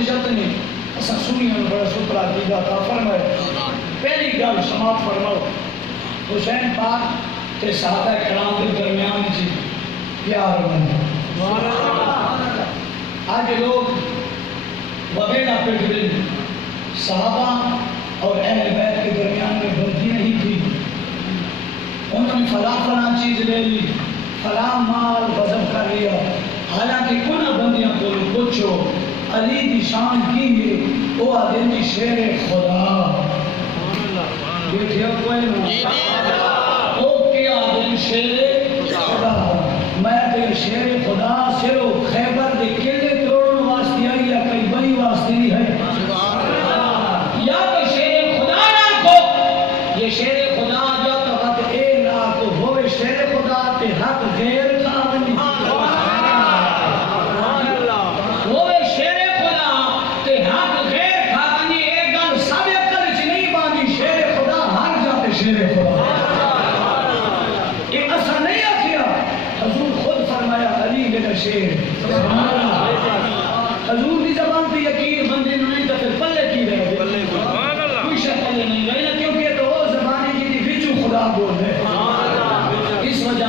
عزت نے اسا سنیوں بڑا شکر عقیدہ عطا فرمائے. پہلی گل سماعت فرماؤ حسین پاک تے صحابہ کرام کے درمیان جی پیار بنا. آج لوگ وبیلا پٹ گئے. صحابہ اور اہل بیت کے درمیان میں بندی نہیں تھی. انہوں نے فلاں چیز لے لی, فلاں مال غضب کر لیا. حالانکہ کنا بندیاں کو پوچھو علی دی شان کی ہے وہ آدم کی شیر خدا. بیٹھے کوئی نہ وہ کیا آدم شیر خدا. میں کہ شیر خدا صرف خیبر کے قلعے توڑنے واسطے آئی یا کئی بڑی واسطے نہیں ہے. یا تو شیر خدا نہ کو یہ شیر خدا جو تو وقت اے نہ کو ہوئے شیر خدا تے حق غیر کا بنی. شیر حضور کی زبان پہ یقین بندے نہیں تو پھر پلے کی رہے کوئی شک پلے نہیں رہے نا کیونکہ تو وہ زبانی جی دی وچو خدا بول ہے. اس وجہ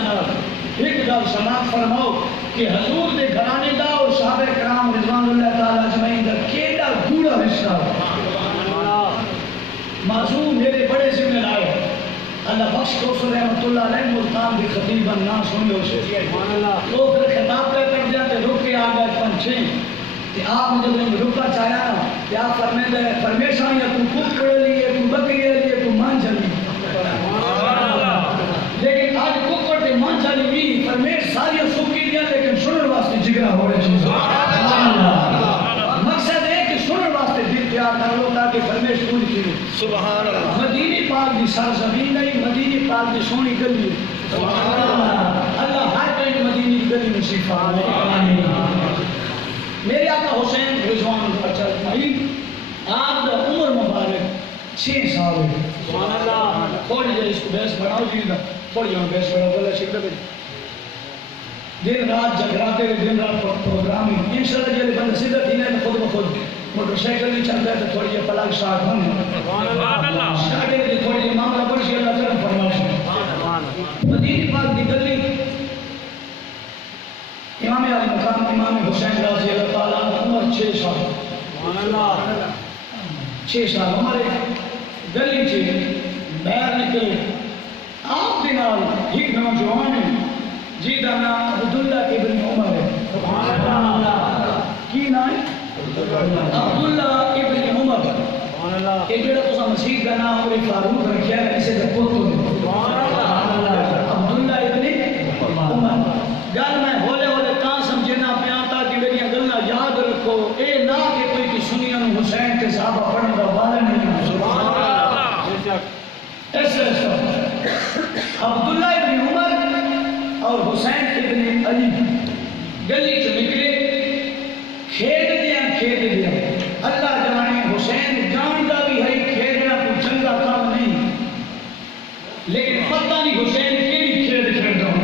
ایک گل سماعت فرماؤ کہ حضور دے گھرانے دا اور صحابہ کرام رضوان اللہ تعالی اجمعین دا کیڑا گوڑا حصہ معصوم میرے بڑے ذمہ لائے. اللہ بخش کو سر رحمت اللہ علیہ ملتان بھی خطیبا نام سن لو سے تو پھر خطاب پہ کر دیا کہ رک کے آگئے پنچھیں کہ آپ نے جب رکا چاہیا نا کہ آپ فرمیشان یا تو کت کڑے لیے تو بکری لیے تو مان جلی. لیکن آج کت کڑے مان جلی بھی فرمیش ساری سکی دیا لیکن سنر واسطے جگرہ ہو رہے چیز. مقصد ہے کہ سنر واسطے دل تیار کر لو تاکہ فرمیش پوری کی. سبحان اللہ. مدینی پاک دی سرزمین نہیں مدینی پاک دی سونی گلی. اللہ ہر کوئی مدینی گلی نصیب فرمائے. میرے آقا حسین رضوان اللہ اجمعین آپ دا عمر مبارک 6 سال ہے. سبحان اللہ. تھوڑی جی اس کو بیس بڑھاؤ جی نا تھوڑی جی بیس بڑھاؤ بلا شکر دے دن رات جگراتے ہوئے دن رات پروگرامی انشاءاللہ جیلے بندہ سیدھا تھی نہیں خود بخود موٹر سائیکل نہیں چلتا ہے تو تھوڑی جی پلاک شاک ہوں شاکے دی تھوڑی جی معاملہ برشی اللہ کرم فرماؤ. مدینی پاک دی گلی امام علی مقام امام حسین رضی اللہ تعالیٰ عمر 6 سال 6 سال ہمارے گلی چھ باہر نکلے. آپ دنال ایک نوجوان ہے جی دا نام عبداللہ ابن عمر ہے. سبحان اللہ. کی نام عبداللہ ابن عمر. سبحان اللہ. یہ جڑا تو مسیح کا نام عمر فاروق رکھیا ہے اسے دا پوتو ہے. سبحان اللہ. عبداللہ ابن عمر. گل میں ہولے ہولے کہاں سمجھنا پیاں تاکہ میری گلنا یاد رکھو اے نہ کہ کوئی کی سنیاں حسین کے صحابہ پڑھنے کا بارہ نہیں. سبحان اللہ. ایسے عبداللہ ابن عمر اور حسین ابن علی گلی چ نکلے کھیڈ دیا اللہ جانے حسین جانتا بھی ہے کھیڈنا کوئی چنگا کام نہیں لیکن پتہ نہیں حسین کیڑی کھیڈ کھیڈتا ہوں.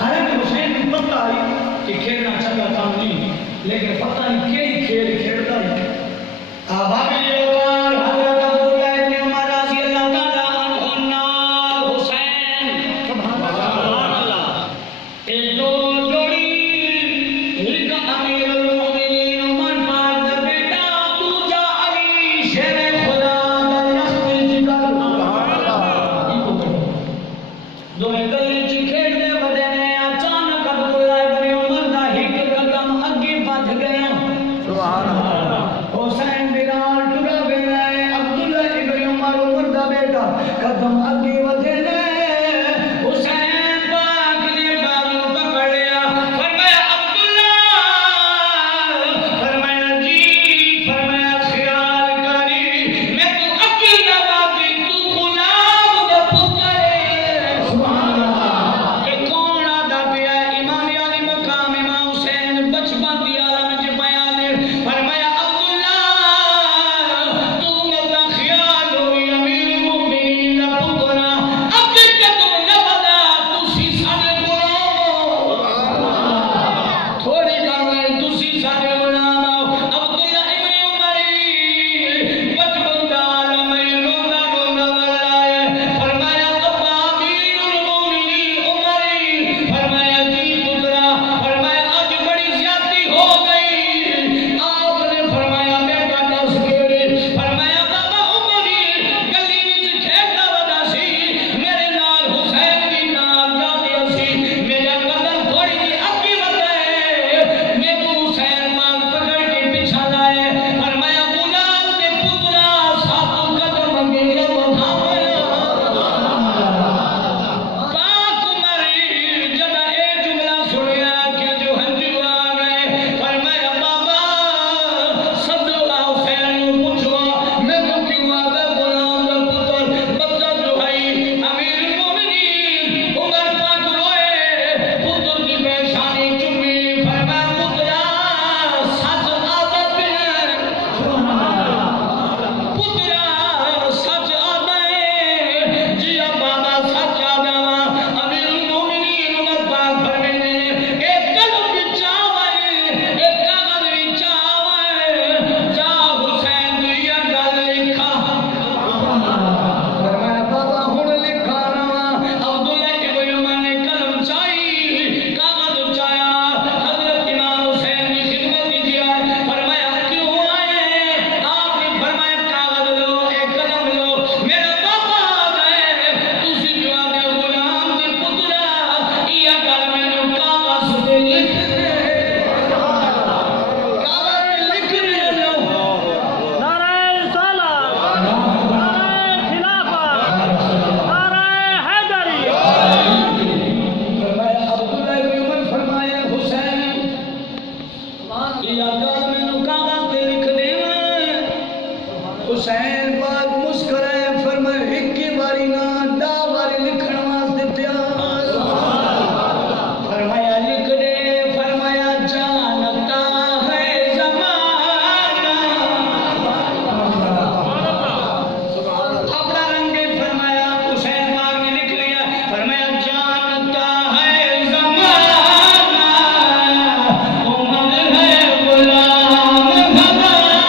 حالانکہ حسین کو پتہ آئی کہ کھیڈنا چنگا کام نہیں لیکن پتہ نہیں کیڑی کھیڈ کھیڈتا ہے. آبا بھی فرمایا بعد میں کاغذ پہ لکھ دے حسین پاک مسکرائے فرمائے ایک کی باری نہ دا باری لکھنا واسطے تیار فرمایا لکھ دے فرمایا جانتا ہے زمانہ اپنا رنگ فرمایا حسین پاک نے لکھ لیا فرمایا جانتا ہے زمانہ عمر ہے غلام ہمارا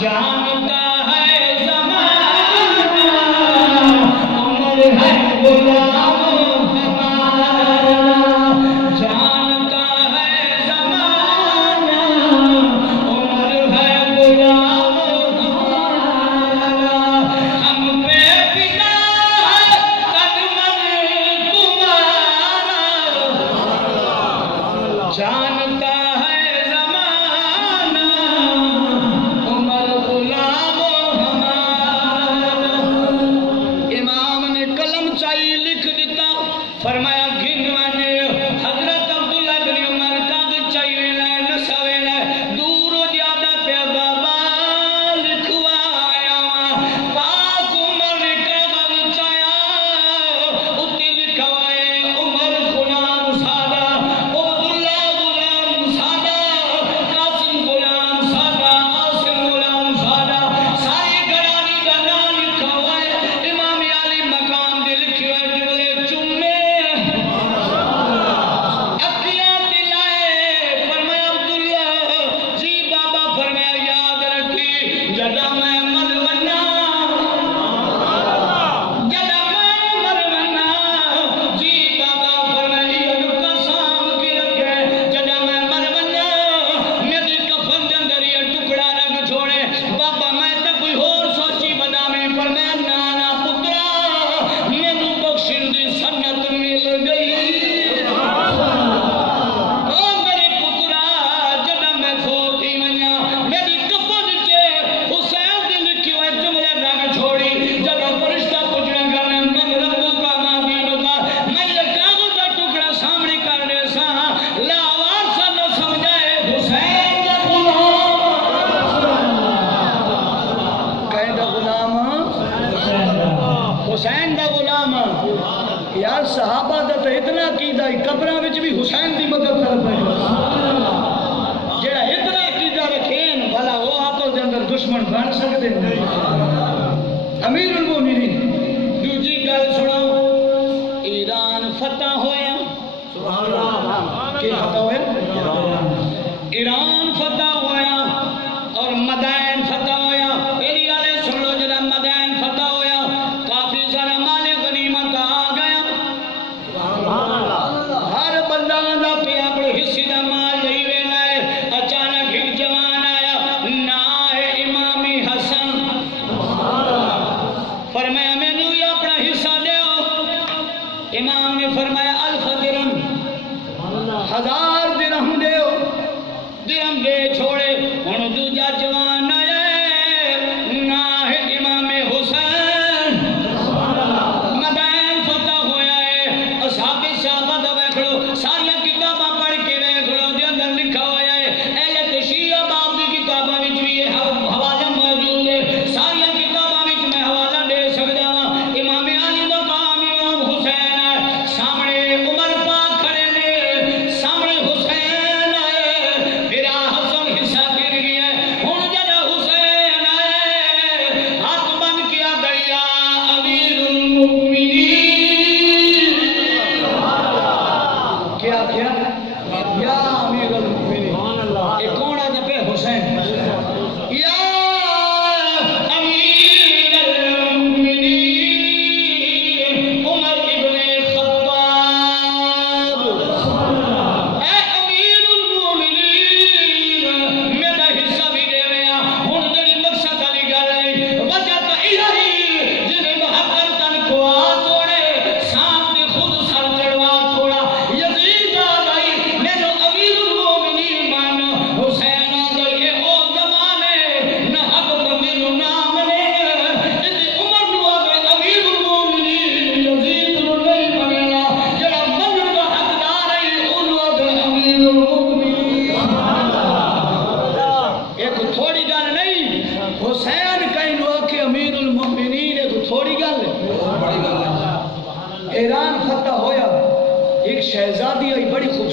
جانتا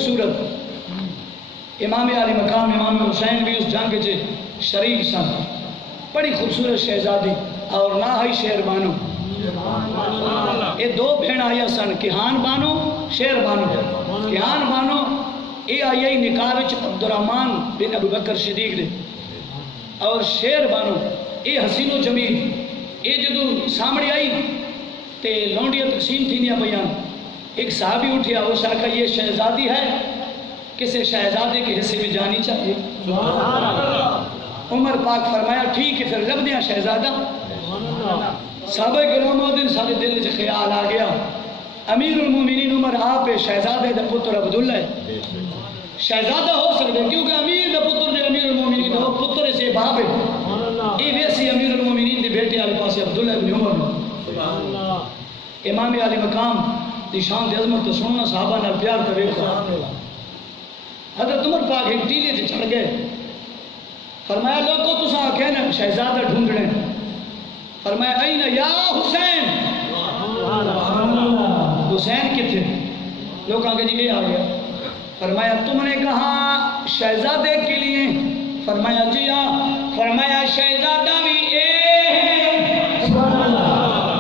خوبصورت امام علی مقام امام حسین بھی اس جنگ چ شریک سن بڑی خوبصورت شہزادی اور نہ ہی شیر بانو یہ دو بہن آیا سن کہان بانو شیر بانو کہان بانو یہ آئی نکاح عبد الرحمن بن ابو بکر صدیق دے اور شیر بانو یہ حسین و جمیل یہ جدو سامنے آئی تے لونڈیاں تقسیم تھینیاں بیان ایک صحابی اٹھیا اس آکھا یہ شہزادی ہے کسے شہزادے کے حصے میں جانی چاہیے عمر پاک فرمایا ٹھیک ہے پھر لب دیا شہزادہ صحابہ کرام دن سارے دل سے خیال آ گیا امیر المومنین عمر آپ شہزادے دا پتر عبداللہ ہے شہزادہ ہو سکتے کیونکہ امیر دا پتر جو امیر المومنین ہو پتر سے باپ ہے یہ ویسی امیر المومنین دے بیٹے آلے پاس عبداللہ ابن عمر امام علی مقام دی شان دی عظمت تو سننا صحابہ نال پیار کرے حضرت عمر پاک ایک ٹیلے سے چڑھ گئے فرمایا لوگوں تو ساں کہنا شہزادہ ڈھونڈنے فرمایا این یا حسین حسین کتنے لوگ آگے جی یہ آ گیا فرمایا تم نے کہا شہزادے کے لیے فرمایا جی ہاں فرمایا شہزادہ بھی اے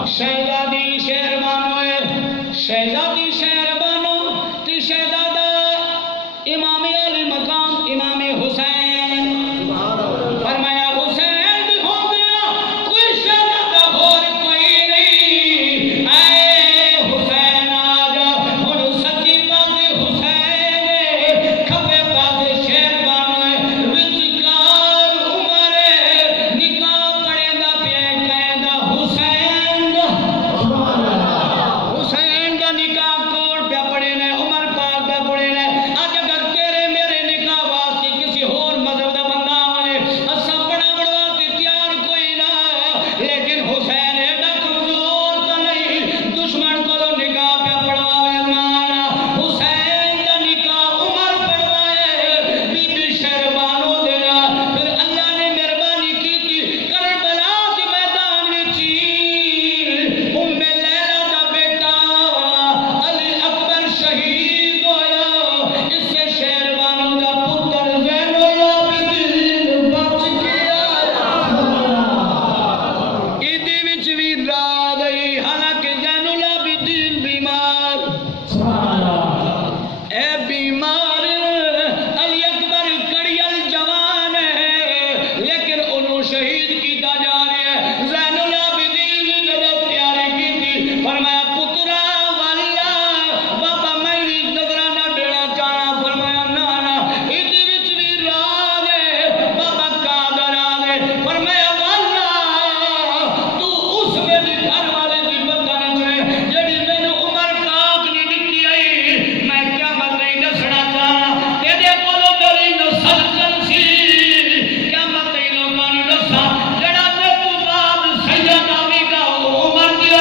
شہزادی شہر بانو ہے شہزادی شہر بانو تی شہزادہ امام علی مقام امام حسین فرمایا حسین بھی ہو گیا کوئی شہزادہ اور کوئی نہیں اے حسین آجا اور سچی بات حسین کھبے بات شہر بانو ہے وچکار عمر نکاح پڑے دا پیا قیدہ حسین حسین دا نکاح کوڑ پیا پڑے نے عمر پاک پیا پڑے نے اج اگر تیرے میرے نکاح واسطے کسی اور مذہب دا بندہ ہوئے اساں بڑا بڑواتے تیار کوئی نہ لیکن حسین ایڈا کمزور تو نہیں دشمن کو تو نکاح پیا پڑھواوے مانا حسین دا نکاح عمر پڑھوائے بی بی شہربانو دیا پھر اللہ نے مہربانی کی تھی کربلا کے میدان وچ ام لیلہ دا بیٹا علی اکبر شہید ہویا اس سے شہربانو دا پتر زین العابدین بچ گیا ایدی وچ بھی رات آئی حالانکہ زین العابدین بیمار اے بیمار علی اکبر کڑیل جوان ہے لیکن انہوں شہید کیتا جا رہا ہے زین العابدین نے جب تیاری کی تھی فرمایا پترا والا بابا میں بھی نظرانہ دینا چاہنا فرمایا نانا ایدی وچ بھی رات ہے بابا قادر آگے فرمایا والا تو اس میرے گھر والے دی بندہ نہیں جڑی میں نے عمر پاک نے دتی آئی میں کیا مت نہیں دسنا چاہنا تیرے کولو میری نسل چلسی کیا مت نہیں لوگاں نوں دسا جڑا میرے تو بعد سیدہ بھی گا عمر دی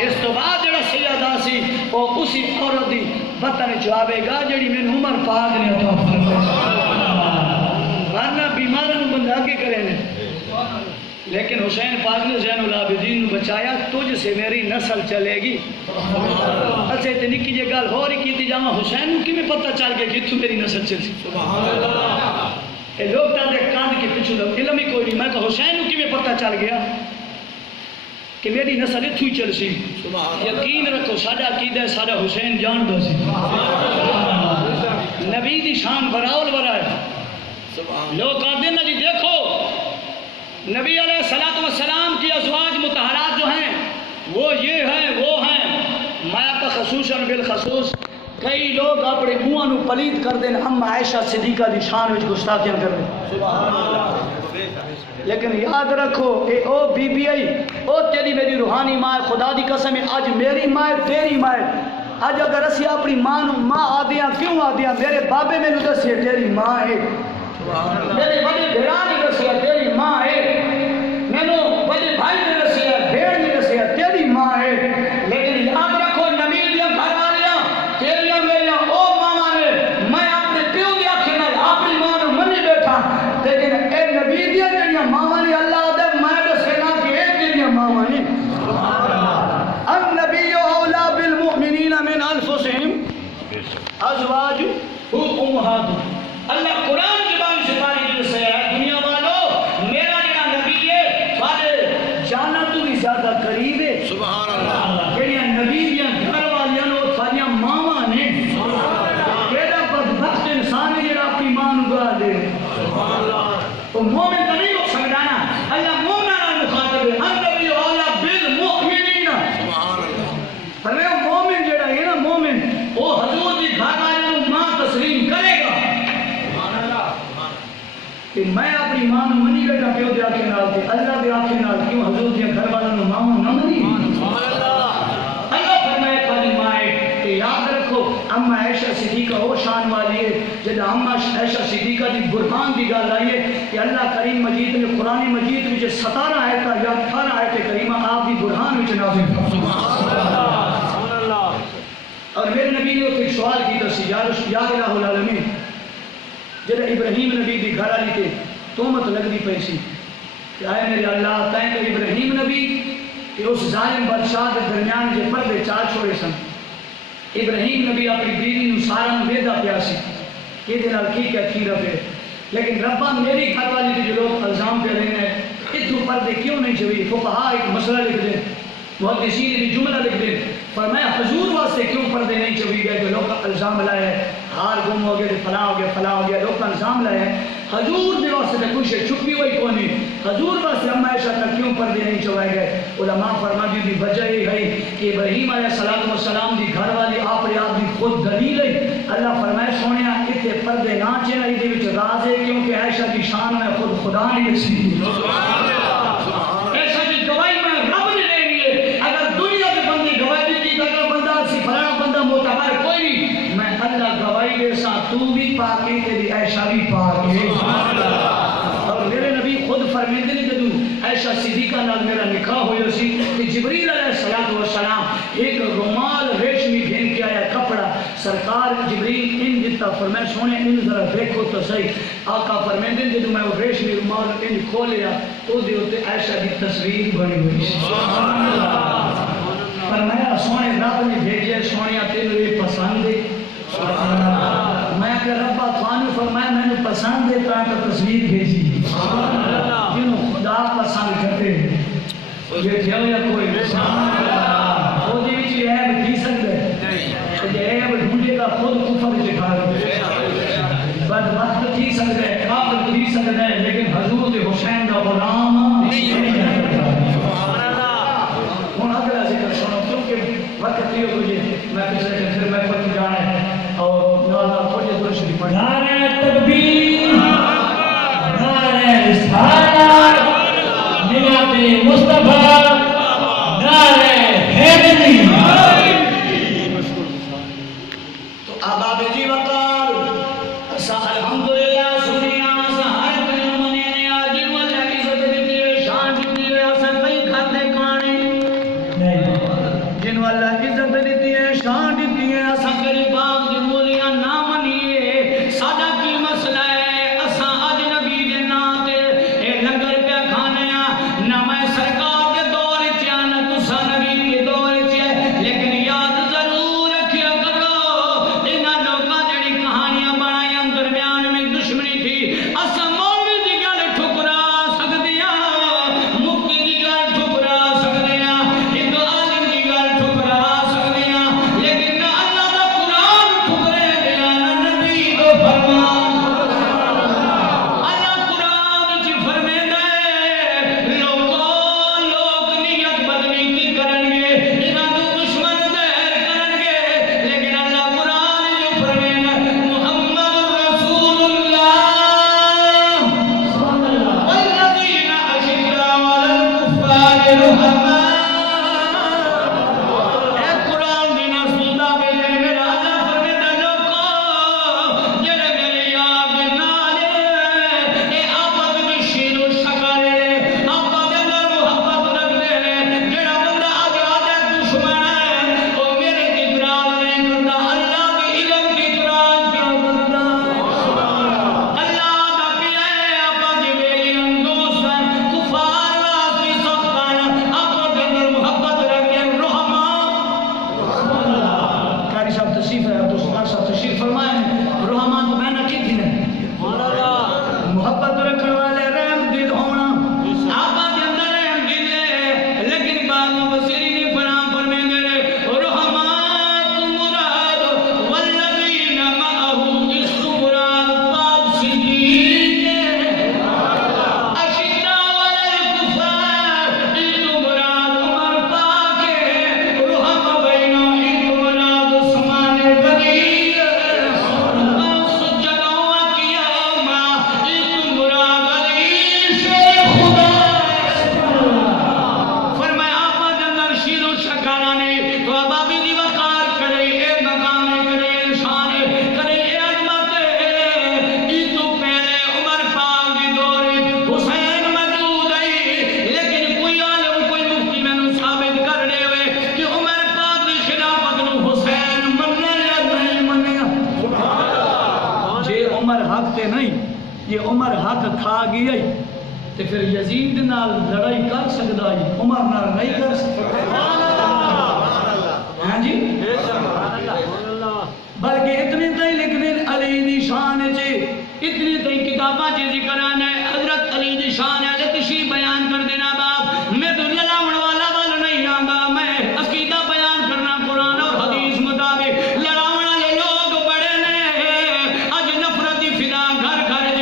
اس تو بعد جڑا سیدہ سی وہ اسی عورت دی وطن جوابے گا جڑی میں عمر پاک نے عطا فرمائی ورنہ بیماروں کو بندہ کی کرے نے لیکن حسین پاک نے زین العابدین کو بچایا تجھ سے میری نسل چلے گی اچھا اتنی کی یہ گل ہو رہی کی جاواں حسین کی میں پتہ چل گیا کہ تو میری نسل چلسی اے لوگ تا دے کاند کے پیچھے لوگ علم ہی کوئی نہیں میں کہ حسین کی میں پتہ چل گیا کہ میری نسل اتھو ہی چل سی یقین رکھو ساڈا عقیدہ ہے ساڈا حسین جان دو سی نبی دی شان براول برا ہے لوگ کہتے ہیں نا جی دیکھو نبی علیہ الصلوۃ والسلام کی ازواج مطہرات جو ہیں وہ یہ ہیں وہ ہیں میں خصوصاً بالخصوص کئی لوگ اپنے منہ نو پلید کر دیں ہم عائشہ صدیقہ دی شان وچ گستاخیاں کر دیں لیکن یاد رکھو اے او بی بی آئی او تیری میری روحانی ماں خدا دی قسم ہے آج میری ماں تیری ماں آج اگر اسی اپنی ماں نو ماں آدیاں کیوں آدیاں میرے بابے میں نو دسے تیری ماں ہے میرے بڑے بھیرانی دسیا تیری ماں ہے میں نو بڑے بھائی نے دسیا بھیڑ نے دسیا تیری ماں ہے لیکن یاد رکھو نبی دیا گھر والیاں تیریاں میریاں او ماں نے میں اپنے پیو دی آنکھیں نال اپنی ماں نو منی بیٹھا لیکن اے نبی دیا جڑیاں ماں نے اللہ دے میں دسنا کہ اے تیریاں ماں نے النبی اولا ازواج امہات اللہ قرآن زبان سے پاری جو سے ہے دنیا والو میرا جڑا نبی ہے تھوڑے جانا تو بھی زیادہ قریب ہے سبحان اللہ جڑیاں نبی دیاں گھر والیاں نو تھوڑیاں ماما نے کیڑا بدبخت انسان ہے جڑا اپنی ماں نو گا دے سبحان اللہ تو مومن تو نہیں ہو سکتا نا اللہ مومنان مخاطب ہے انبی اولا بالمؤمنین سبحان اللہ پر وہ مومن جڑا ہے نا مومن وہ حضور دی گھر والے نو ماں تسلیم کرے گا سبحان اللہ کہ میں اپنی ماں نو منی بیٹا پیو دے آنکھیں نال تے اللہ دے آنکھیں نال کیوں حضور دی گھر والے نو ماں نہ منی سبحان اللہ اللہ فرمائے کالی مائے کہ یاد رکھو اما عائشہ صدیقہ وہ شان والی ہے جب اما عائشہ صدیقہ دی برہان دی گل آئی ہے کہ اللہ کریم مجید نے قرآن مجید میں 17 آیتاں یا 18 آیت کریمہ آپ دی برہان میں نازل سبحان اللہ اور میرے نبی نے ایک سوال کی تھی یا الہ العالمین جب ابراہیم نبی دی گھر والی تے تہمت لگدی پئی سی کہ اے میرے اللہ تائیں کہ ابراہیم نبی کہ اس ظالم بادشاہ کے درمیان جو پردے چار چھوڑے سن ابراہیم نبی اپنی بیوی نو سارا ویدا پیا سی کہ دے نال کی کیا پہ لیکن ربا میری گھر والی تے جو لوگ الزام پہ رہے ہیں اتو پردے کیوں نہیں چھوئی فقہا ایک مسئلہ لکھ دیں محدثین بھی جملہ لکھ دیں فرمایا حضور واسطے کیوں پردے نہیں چھوئی گئے جو لوگ الزام لائے ہیں ہار گم ہو گئے فلاں ہو گیا لوگ الزام لائے ہیں حضور دے واسطے کچھ چھپی ہوئی کونی حضور واسطے اما عائشہ تک کیوں پردے نہیں چھوائے گئے علماء فرماتے دی وجہ یہ ہے کہ ابراہیم علیہ السلام دی گھر والی آپ دی خود دلیل ہے اللہ فرمائے سونیا اتنے پردے نہ چینا یہ وچ راز ہے کیونکہ عائشہ کی شان میں خود خدا نے رسی عائشہ کی گواہی میں رب نے لینی ہے اگر دنیا کے بندے گواہی دیتی تو اگر بندہ سی فلانا بندہ معتبر کوئی نہیں میں اللہ گواہی دے سا تو بھی پاک ہے تیری عائشہ بھی پاک ہے اور میرے نبی خود فرمیندے نے جدوں عائشہ صدیقہ نال میرا نکاح ہویا سی کہ جبریل علیہ السلام ایک رومال ریشمی گھن کے آیا کپڑا سرکار جبریل ان دیتا فرمائے سونے ان ذرا دیکھو تو صحیح آقا فرمیندے نے جدوں میں وہ ریشمی رومال ان کھولیا تو دے اوتے عائشہ کی تصویر بنی ہوئی سبحان اللہ فرمایا سونے رب نے بھیجے سونیا تینوں یہ پسند ہے میں کہ ربا تھانو فرمایا میں نے پسند ہے تو تصویر بھیجی جنہوں خدا پسند کرتے یہ جو یا کوئی وہ جی وچ عیب تھی سکتا ہے یہ عیب ڈھونڈے گا خود کفر دکھا بدبخت تھی سکتا ہے کافر تھی سکتا ہے لیکن حضور حسین کا غلام نہیں ہوں اگلا ذکر سنو کیونکہ وقت یہ ہو جائے میں پھر میں پڑھ جانا ہے اور نالا پڑھے درود شریف پڑھنا نعرہ تکبیر نعرہ رسالت ملت مصطفیٰ نعرہ حیدری تو آباب جی وقار اسا الحمدللہ سنینا اسا ہر کلمہ منینے آجی واللہ کی عزت دیتی ہے شان دیتی ہے اسا کئی کھاتے کھانے جن واللہ عزت دیتی ہے شان دیتی ہے اسا کری باغ دی مولیاں نہ منیے ساڈا کی مسئلہ ہے اسا اجنبی دے نام تے اے لنگر پہ کھانے نہ میں سرکار کے دور وچ نہ تساں نبی کے دور وچ لیکن یاد ضرور رکھیا کرو انہاں لوکاں جڑی کہانیاں بنائیاں درمیان میں تشریف فرمائیں رحمان کو میں نہ کی تھی محبت رکھنے والے رحم دل ہونا آبا کے اندر رحم دل ہے لیکن بعد مبصری نے فرام فرمائیں گے رحمان تو مراد والذین معه اس کو مراد پاک صدیق اشداء علی الکفار اس کو مراد عمر پاک رحم بینہ اس کو مراد عثمان غنی یہ عمر حق کھا گئی تو پھر یزید نال لڑائی کر سکتا ہے عمر نال نہیں کر سکتا ہاں جی بلکہ اتنے تھی لکھنے علی دی شان چے اتنے تھی کتاباں چے ذکر آنا ہے حضرت علی دی شان ہے لکشی بیان کر دینا باپ میں دنیا لاؤن والا والا نہیں آنگا میں عقیدہ بیان کرنا قرآن اور حدیث مطابق لڑاؤن والے لوگ بڑے نے اج نفرت دی فدا گھر گھر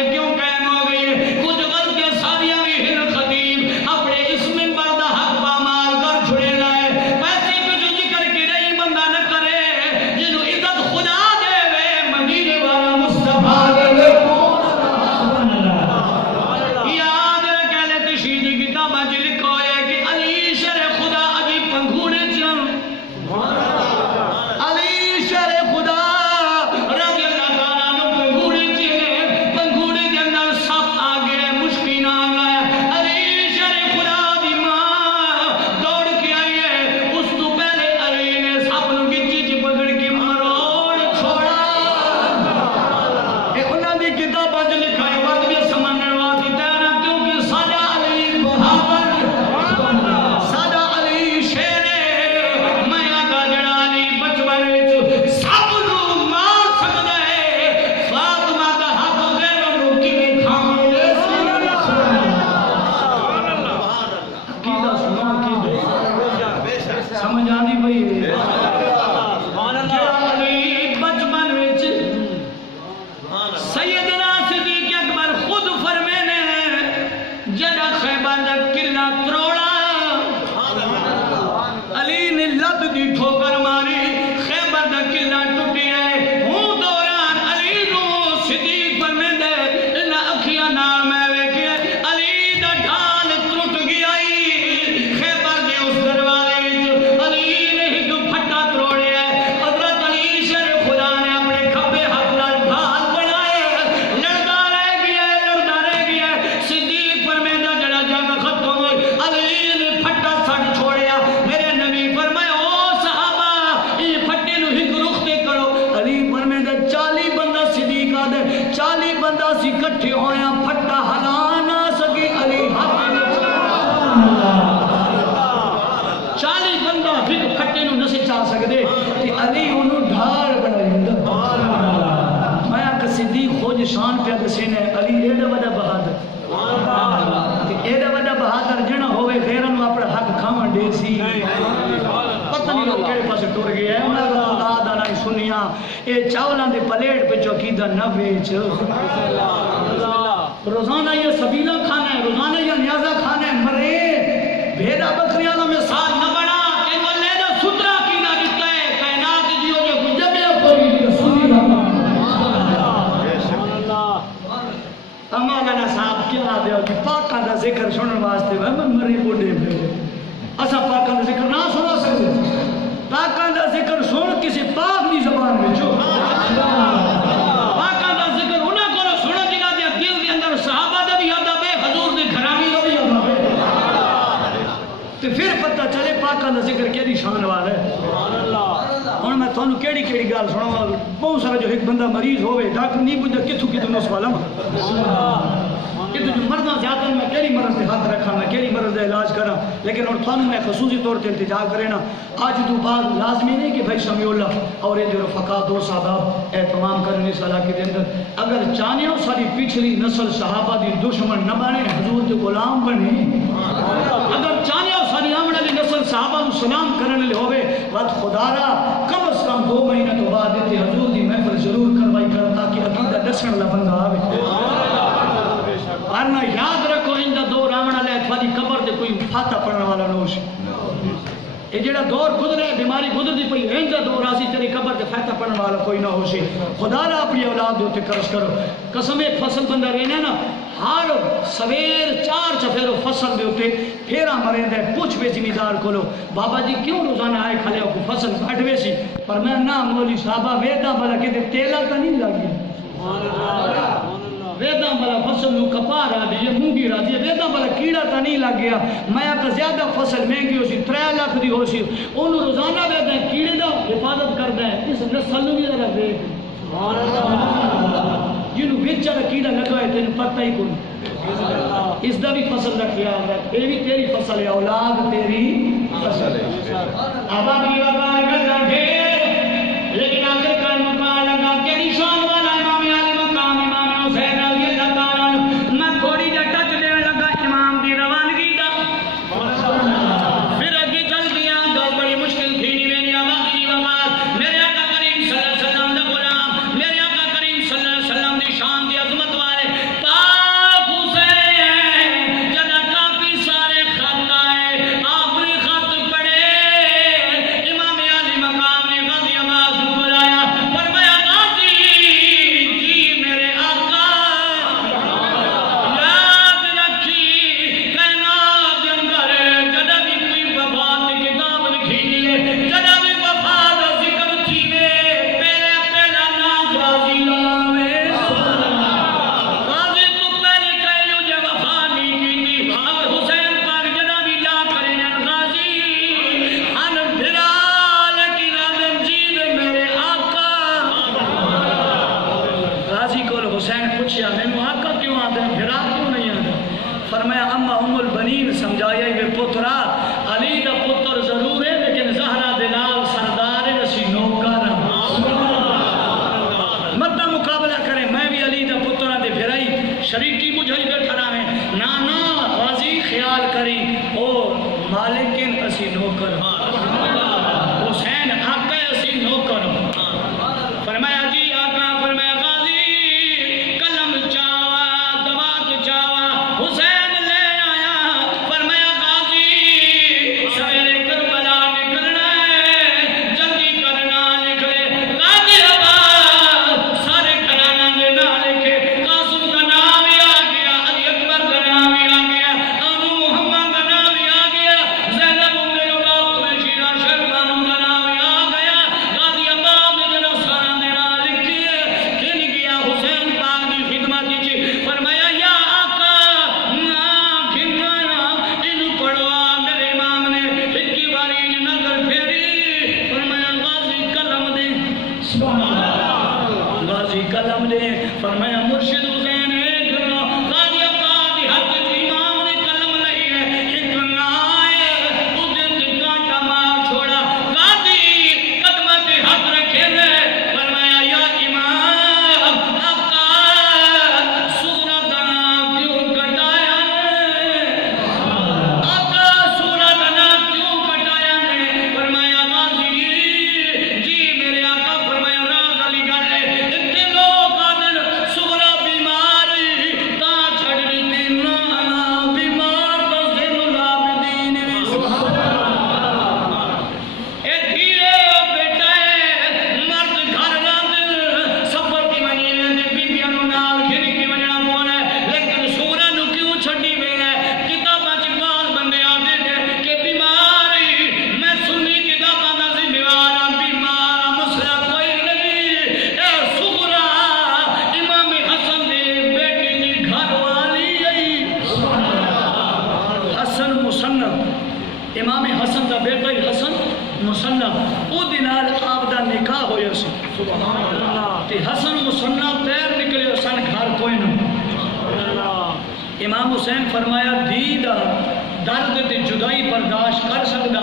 شان پہ دسین ہے علی ایڈا وڈا بہادر ایڈا وڈا بہادر جنا ہوئے غیرن میں اپنا حق کھاون دے سی پتہ نہیں لوگ کہڑے پاس ٹر گئے ہیں انہاں دا خدا دا نہیں سنیا اے چاولاں دے پلیٹ پہ چوکیدہ نہ بیچ روزانہ یہ سبیلہ کھانا ہے روزانہ یہ نیازہ کھانا ہے مرے بھیڑا بکریاں میں ساتھ نہ بڑا کہ وہ لیدہ سترہ کی نہ جتا ہے کائنات جیو جو گجبیہ کوئی سنی رہا مولانا صاحب کیا دیا کہ پاکاں دا ذکر سنن واسطے میں مرے بوڑھے پہ اسا پاکاں دا ذکر نہ سنا سکتے پاکاں دا ذکر سن کسی پاک دی زبان میں جو پاکاں دا ذکر انہاں کو سن جنہاں دے دل دے اندر صحابہ دا بھی یاد آوے حضور دے گھرانے دا بھی یاد آوے تو پھر پتہ چلے پاکاں دا ذکر کیڑی شان والا ہے ہن میں تھانوں کیڑی کیڑی گل سناواں بہت سارا جو ایک بندہ مریض ہوے ڈاکٹر نہیں پوچھدا کتھوں کتھوں نس والا کہ جو مردہ زیادہ میں کیری مرض سے ہاتھ رکھا میں کیری مرض سے علاج کرا لیکن اور تھانوں میں خصوصی طور تے التجا کرے نا آج تو بعد لازمی نہیں کہ بھائی سمیع اللہ اور یہ جو رفقا دو صحابہ اہتمام کرنے اس علاقے کے اندر اگر چاہنے ہو ساری پچھلی نسل صحابہ دی دشمن نہ بنے حضور کے غلام بنے اگر چاہنے ہو ساری آمنہ دی نسل صحابہ کو سلام کرنے لے ہوئے بات خدا را کم از کم 2 مہینے تو بعد دیتے حضور دی محفل ضرور کروائی کر تاکہ عقیدہ دسن اللہ بندہ آوے ورنہ یاد رکھو ان دا دور آمنہ لے تھوڑی قبر دے کوئی فاتح پڑھنے والا نوش یہ جڑا دور گزرے بیماری گزر دی پئی ان دا دور آسی تیری قبر دے فاتح پڑھنے والا کوئی نہ ہوشی خدا را اپنی اولاد دوتے کرش کرو قسم ایک فصل بندہ رہنے نا ہر سویر 4 چفیرو فصل دے ہوتے پھیرا مرین دے پوچھ بے زمیدار کو لو بابا جی کیوں روزانہ آئے کھلے ہو کو فصل اٹھوے سی پر میں نا مولی صحابہ ویدہ بلا کہ دے تیلہ تا نہیں لگی ویدہ بلا فصل نو کپا رہا دی یہ مونگی رہا دی ویدہ بلا کیڑا تا نہیں لگ گیا میں آکا زیادہ فصل مہنگی ہو سی 3 لاکھ دی ہو سی انہوں روزانہ ویدہ کیڑے دا حفاظت کر دیں اس نسل نو بھی ذرا دیکھ جنہوں بیچارہ کیڑا لگا ہے تینوں پتہ ہی کن اس دا بھی فصل رکھ خیال رکھ یہ بھی تیری فصل ہے اولاد تیری فصل ہے آبا بھی وقار کرنا ڈھیر لیکن آخر کار مقام لگا کہ نشان والا امام علی مقام امام حسین رضی اللہ تعالیٰ میں تھوڑی جا ٹچ دے لگا امام دی روانگی دا پھر اگی چل دیا دو بڑی مشکل تھی نہیں میری آبا کی وقار میرے آقا کریم صلی اللہ علیہ وسلم دا غلام میرے آقا کریم صلی اللہ علیہ وسلم دی شان دی عظمت والے پاک حسین جنہ کافی سارے خط آئے آخری خط پڑے امام علی مقام نے غازی عباس کو بلایا فرمایا غازی جی میرے آقا یاد رکھی کائنات کے اندر جدہ بھی کوئی وفات کی کتاب لکھی ہے جدہ بھی وفات ذکر تھی پہلا نام غازی لاوے غازی تو پہلے کہیو جے وفا نہیں کی تھی اور حسین پاک جدہ بھی لا کریں غازی ان بھرا لیکن آدم جید میرے آقا غازی کو حسین پوچھیا میں نے آقا کیوں آدھا بھرا کیوں نہیں آدھا فرمایا اما البنین سمجھایا ہی پترا علی دا پتر ضرور ہے لیکن زہرہ دلال سردار نسی نوکر مدہ مقابلہ کریں میں بھی علی دا پترہ دے بھرائی شریکی مجھائی بیٹھا رہا ہے نانا غازی خیال کری او مالکن اسی نوکر حسین آقا اسی نوکر فرمایا جی آقا فرمایا غازی قلم چاوا دوات چاوا حسین لے آیا فرمایا غازی سویرے کربلا نکلنا ہے جلدی کرنا نکلے غازی عباس سارے گھرانا دے نہ لکھے قاسم کا نام بھی آ گیا علی اکبر کا نام بھی آ گیا ابو محمد کا نام بھی آ گیا زینب ام رباب میں شیرہ شربان کا نام بھی آ گیا غازی عباس نے جنہ سارا دینا لکھی ہے کھل گیا حسین پاک دی خدمت کی فرمایا یا آقا نا کھنایا ان پڑھوا میرے امام نے ایک باری نظر پھیری فرمایا غازی قلم دے سبحان اللہ غازی قلم دے فرمایا مرشد حسین ایک گھنو غازی عباس دی حق امام نے قلم لئی ہے ایک نائے اس دن کانٹا مار چھوڑا غازی قدمت حق رکھے دے فرمایا یا امام آقا سورت نام کیوں کٹایا نے آقا سورت نام کیوں کٹایا نے فرمایا غازی جی میرے آقا فرمایا راز علی گڑھے اتنے لوگ آدھر سورا بیماری تا چھڑ دیتی نا بیمار تا زین العابدین اے دھیرے او بیٹا ہے مرد گھر راندر سفر کی منینے دے بیبیاں نو نال گھری کی وجنا پونا ہے لیکن سورا نو کیوں چھڑی بینا ہے کتاباں چکال بندے آدھے دے کہ بیماری میں سنی کتاباں دا ذمہوار بیمار مسئلہ کوئی نہیں اے سورا امام حسن دے بیٹی دی گھر والی آئی حسن مصنف امام حسن دا بیٹا ہی حسن مصنف او دنال آپ دا نکاح ہویا سی سبحان اللہ تے حسن مصنف تیر نکلے سن گھر کوئی نہ امام حسین فرمایا دھی دا درد تے جدائی برداشت کر سکدا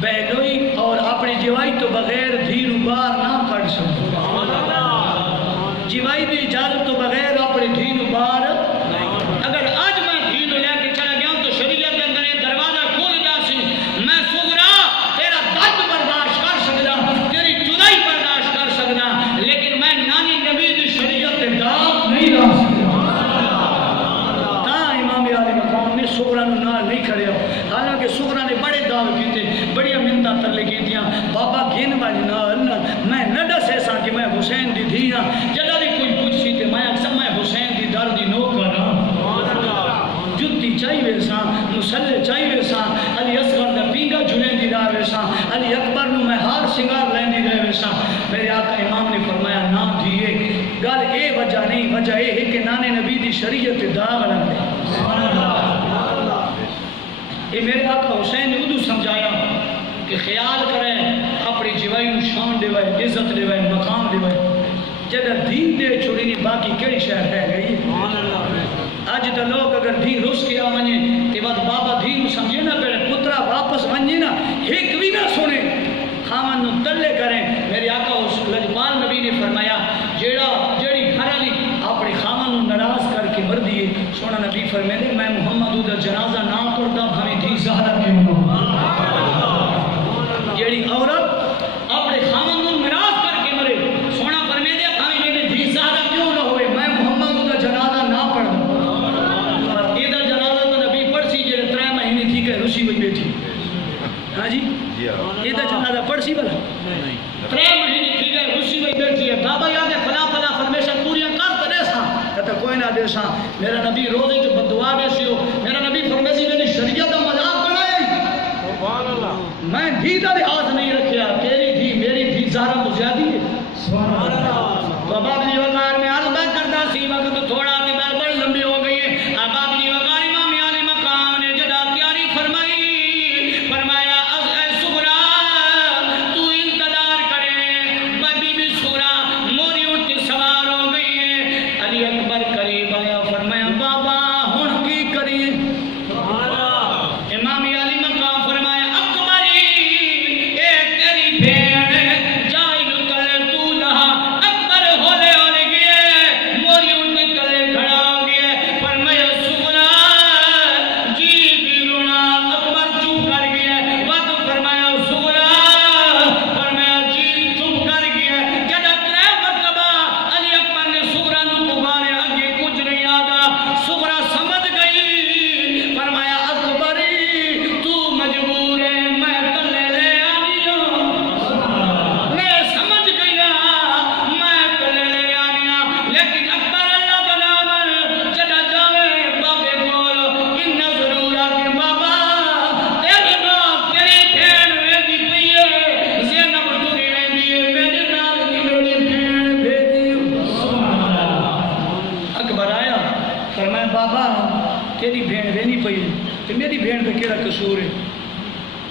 بہنوئی اور اپنی جوائی تو بغیر دھی نو باہر نہ کر سکدا جوائی دی اجازت تو بغیر اپنی دھی نو باہر اگر آج میں دھی نو لے کے چلا گیا تو شریعت کے اندر یہ دروازہ کھول جا سی میں سغرا تیرا درد برداشت کر سکدا تیری جدائی برداشت کر سکدا لیکن میں نانی نبی دی شریعت تے داغ نہیں لا سکدا سغرا نو نال نہیں کھڑے حالانکہ سغرا نے بڑے دعوے کیتے بڑی منتاں ترلے کیتیاں بابا گن والی نال میں نہ دسے سا کہ میں حسین دی دھی ہاں جدوں بھی کوئی پوچھی تے میں اکثر میں حسین دی در دی نوکر ہاں جُتی چاہیے سا مسلح چاہیے سا علی اصغر دا پینگا جھلیندی رہے سا علی اکبر نو میں ہار سنگار لیندی رہے سا میرے آقا امام نے فرمایا نہ دیے گل اے وجہ نہیں وجہ اے ہے کہ نانے نبی دی شریعت داغ لگے سبحان اللہ یہ میرے آقا حسین نے ادو سمجھایا کہ خیال کریں اپنی جوائی نو شان دے وائے عزت دے وائے مقام دے وائے جدہ دین دے چھوڑی نہیں باقی کیڑی شہر ہے گئی آج تو لوگ اگر دین رس کے آمنے تے بعد بابا دین سمجھے نہ پہلے پترہ واپس منجے نہ ایک بھی نہ سنے خامن نو تلے کریں میرے آقا لجپال نبی نے فرمایا جیڑی گھر علی اپنے خامن نو ناراض کر کے مر دیے سونا نبی فرمائے میں محمد دا جنازہ نہ پڑھتا بھاویں دھی زہرا کیوں نہ جیڑی عورت اپنے خامن نو ناراض کر کے مرے سونا فرمائے بھاویں میرے دھی زہرا کیوں نہ ہوئے میں محمد دا جنازہ نہ پڑھتا یہ دا جنازہ تو نبی پڑھ سی جیڑے 3 مہینے تھی کہ رسی ہوئی بیٹھی ہاں جی یہ دا جنازہ پڑھ سی بلا 3 مہینے تھی کہ رسی ہوئی بیٹھی ہے بابا یاد ہے فلا فلا فرمیشن پوریاں کر کرے سا کہتا کوئی نہ دے سا میرا نبی روزے جو بدعا دے سی ہو میرا نبی فرمیسی میں نے شریعت دا مذاق بنائے سبحان اللہ میں دھی دا لحاظ نہیں رکھیا تیری دھی میری دھی زہرا تو زیادی ہے سبحان اللہ بابا اپنی وقار میں عرض بیت کرتا سی وقت تھوڑا تے بار بڑی لمبی ہو گئی ہے اب اپنی وقار امام علی مقام نے جدا تیاری فرمائی فرمایا از اے سغرا تو انتظار کرے میں بی بی سغرا موری اٹھ کے سوار ہو گئی ہے علی اکبر قریب آیا فرمایا بابا ہن کی کریے امام علی مقام فرمایا اکبری اے تیری بھیڑ جائی نو تلے تو لہا اکبر ہولے ہولے گئے موری ان کے تلے کھڑا ہو گئے فرمایا سغرا جی بھی رونا اکبر چپ کر گئے وقت فرمایا سغرا فرمایا جی چپ کر گئے جدہ 3 مرتبہ علی اکبر نے سغرا نو پکارے آگے کچھ نہیں آگا سغرا سمجھ گئی فرمایا اکبری تو مجبور ہے میں تلے لے آنی ہوں میں سمجھ گیا میں تلے لے آنی ہوں لیکن اکبر اللہ کا نام جدہ جاوے بابے کولو انہ ضرور آگے بابا تیرے نام تیری بھیڑ ویدی پئیے زینب تری ویدی ہے میرے نام کی میری بھیڑ بھیدی اکبر آیا فرمایا بابا تیری بھیڑ وینی پئی تو میری بھیڑ پہ کیڑا قصور ہے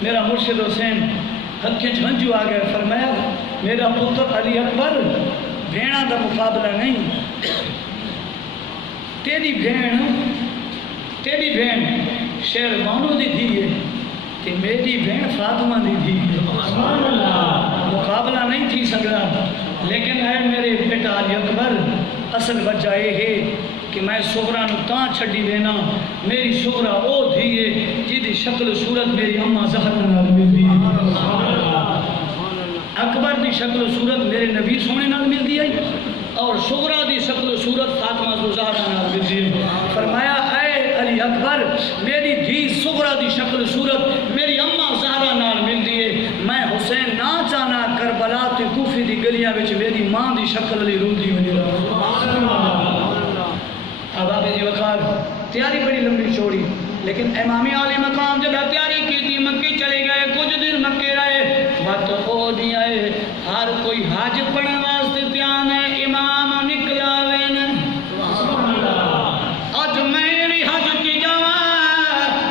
میرا مرشد حسین ہتھ کے جھنجو آ گئے فرمایا میرا پتر علی اکبر بھیڑا دا مقابلہ نہیں تیری بھیڑ شیر بانو دی دھی ہے کہ میری بھیڑ فاطمہ دی دھی ہے مقابلہ نہیں تھی سکتا لیکن ہے میرے بیٹا علی اکبر اصل وجہ یہ ہے کہ میں سغرا نو تاں چھڈی دینا میری سغرا او دھی ہے جیدی شکل و صورت میری اماں زہرا نال ملدی ہے اکبر دی شکل و صورت میرے نبی سونے نال ملدی ہے اور سغرا دی شکل و صورت فاطمہ زہرا نال ملدی ہے فرمایا اے علی اکبر میری دھی سغرا دی شکل و صورت میری اماں زہرا نال ملدی ہے میں حسین نہ چاہنا کربلا تے کوفے دی گلیاں وچ میری ماں دی شکل علی روندی وجہ اب آپ جی وقار تیاری بڑی لمبی چوڑی لیکن امام علی مقام جب تیاری کی تھی مکے چلے گئے کچھ دن مکے رہے وقت ہو دیا ہے ہر کوئی حج پڑھنے واسطے پیان ہے امام نکلا وین آج میں بھی حج کی جاواں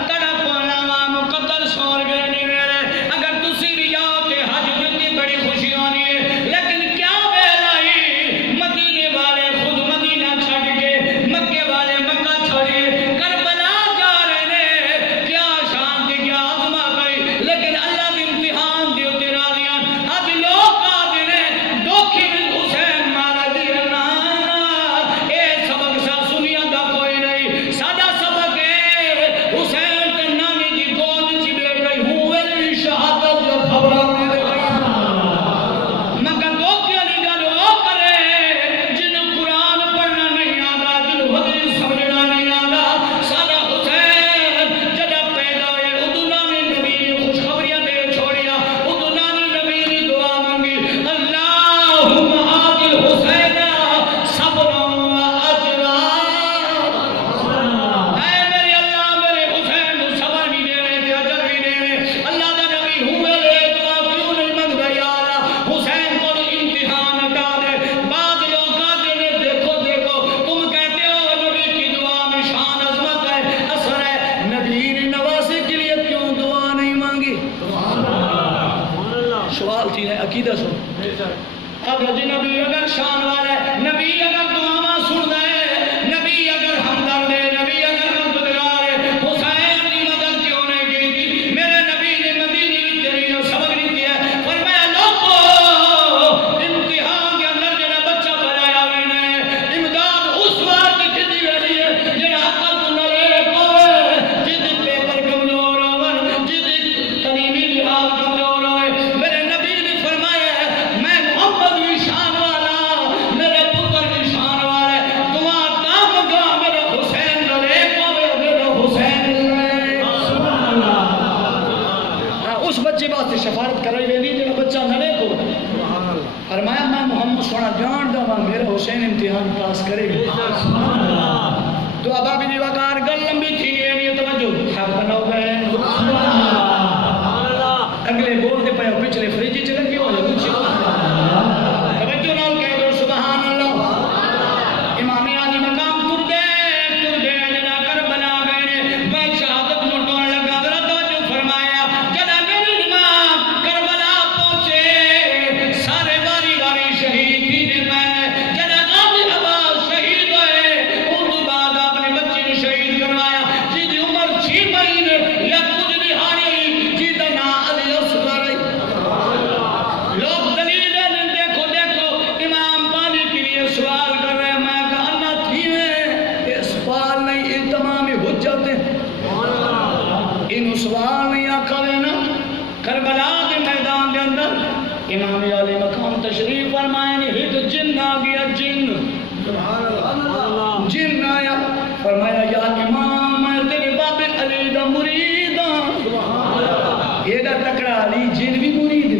تڑپ نوا مقدر سور گئے نہیں میرے اگر تسی بھی جاؤ کہ حج جتنی بڑی خوشی ہونی ہے لیکن کیا بیلائی مدینے والے خود مدینہ چھڑ کے مکے والے مکہ چھوڑیے کی دسو اگر جی نبی اگر شان والا ہے، نبی اگر دعا سن دے، نبی اگر ہمدرد ہے، نبی اگر مددگار ہے، حسین کی مدد کیوں نہیں کی تھی؟ میرے نبی نے مدینے میں تیری سبق نہیں دیا ہے، فرمایا لوگو امتحان کے اندر جڑا بچہ بنایا ہوئے نے امداد اس وقت کی دی ویلی ہے جڑا عقل تو نلے کوئے، جدی پیپر کمزور ہوئے، جدی تعلیمی لحاظ کمزور ہوئے، میرے نبی نے فرمایا ہے میں محمد بھی شان والا، میرے پتر بھی شان والا ہے، دعا تاب گا میرا حسین نلے کوئے، میرا حسین نلے سبحان اللہ۔ اس بچے بات شفاعت کر رہی ویلی جڑا بچہ نلے کو فرمایا میں محمد سونا جان دا میرا حسین امتحان پاس کرے گا۔ تو ابا بھی وقار گل لمبی تھی نہیں توجہ حق بناؤ گئے اگلے بولتے پہ پچھلے فریجی چلے گئے ہو جائے کچھ توجہ نال کہہ دو سبحان اللہ۔ امام علی مقام تردے جنا کربلا گئے میں شہادت نوٹون لگا ذرا توجہ فرمایا جنا میرے امام کربلا پہنچے سارے باری باری شہید تھی نے میں جنا غازی عباس شہید ہوئے ان تو بعد اپنے بچے نے شہید کروایا جی دی عمر 6 مہینے یا کچھ دہاڑی جی دا نا علی اصغر لوگ دلیل ہے دیکھو دیکھو امام پانی کے لیے سوال کر رہے ہیں میں کہا نہ تھی میں یہ سوال نہیں یہ تمام حجت ہے ان سوال نہیں آقا دینا کربلا کے میدان کے اندر امام علی مقام تشریف فرمائے نہیں ہٹ جن آ گیا جن جن آیا فرمایا یا امام میں تیرے باب علی دا مرید ہوں یہ دا تکڑا علی جن بھی مرید ہے